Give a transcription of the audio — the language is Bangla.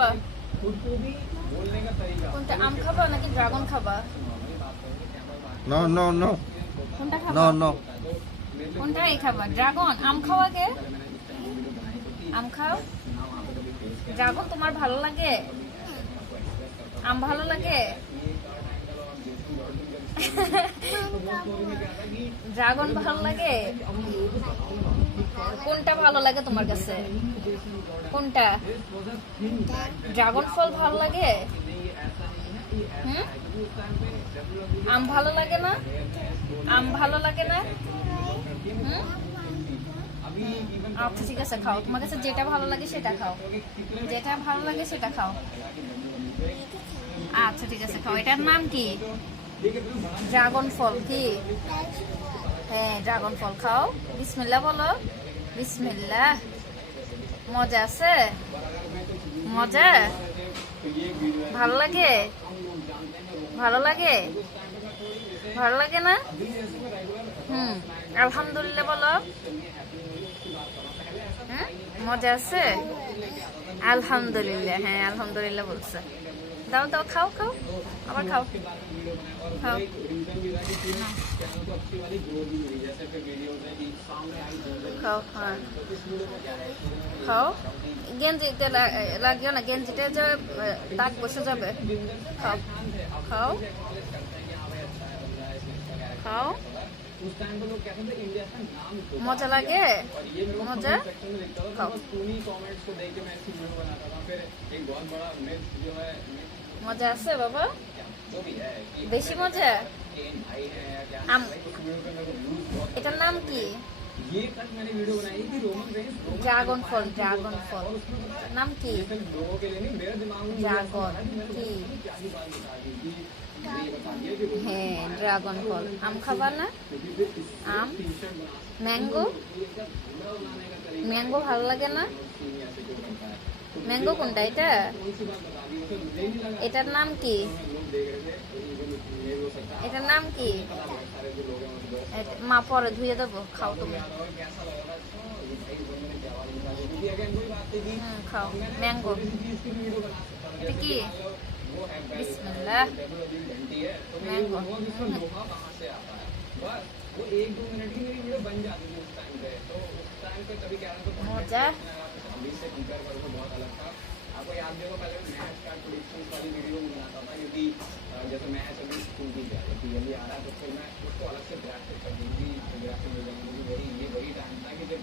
খাবা? কোনটা আম খাবা নাকি ড্রাগন খাবা? No, no, no. কোনটা খাবা? No. কোনটাই খাবা? ড্রাগন? আম খাওয়া কে? আম খাও? ড্রাগন তোমার ভালো লাগে? আম ভালো লাগে? ড্রাগন ভালো লাগে? কোনটা ভালো লাগে তোমার কাছে? কোনটা? ড্রাগন ফল ভালো লাগে? আম ভালো লাগে না? আম ভালো লাগে না? আচ্ছা ঠিক আছে, খাও। তোমার কাছে যেটা ভালো লাগে সেটা খাও। যেটা ভালো লাগে সেটা খাও। আচ্ছা ঠিক আছে, খাও। এটার নাম কি? ড্রাগন ফল কি? হ্যাঁ ড্রাগন ফল খাও। বিসমিল্লা বলো। বিসমিল্লা মজা আছে? মজা? ভালো লাগে? ভালো লাগে? ভালো লাগে না? হুম, আলহামদুলিল্লাহ বলো। হ্যাঁ মজা আছে? আলহামদুলিল্লাহ হ্যাঁ আলহামদুলিল্লাহ বলছে। দাও দাও, খাও খাও। আবার খাও। খাও। খাও হ্যাঁ। খাও। গেঞ্জিতে লাগিও না, গেঞ্জিতে যে দাগ বসে যাবে। খাও। খাও। খাও। মজা লাগে? মজা? খাও। মজা আছে বাবা? বেশি মজা? আম- এটার নাম কি? ড্রাগন ফল ড্রাগন ফল। নাম কি? ড্রাগন, কি? হ্যাঁ ড্রাগন ফল। আম খাবা না? আম? ম্যাঙ্গো? ম্যাঙ্গো ভালো লাগে না? ম্যাঙ্গো কোনটা এটা? এটার নাম কি? এটার নাম কি? মা, পরে ধুয়ে দেবো, খাও তুমি। খাও, ম্যাঙ্গো। এটা কি? ম্যাঙ্গো कंपेयर करो तो बहुत अलग था। आपको याद देखो पहले मैच का प्रोडिक्शन वाली वीडियो बनाता था क्योंकि जैसे मैच अभी स्कूल भी गया जब पी आ रहा है तो फिर मैं उसको अलग से प्रैक्टिस कर दी थी ग्राफिक वही, ये वही टाइम था कि जब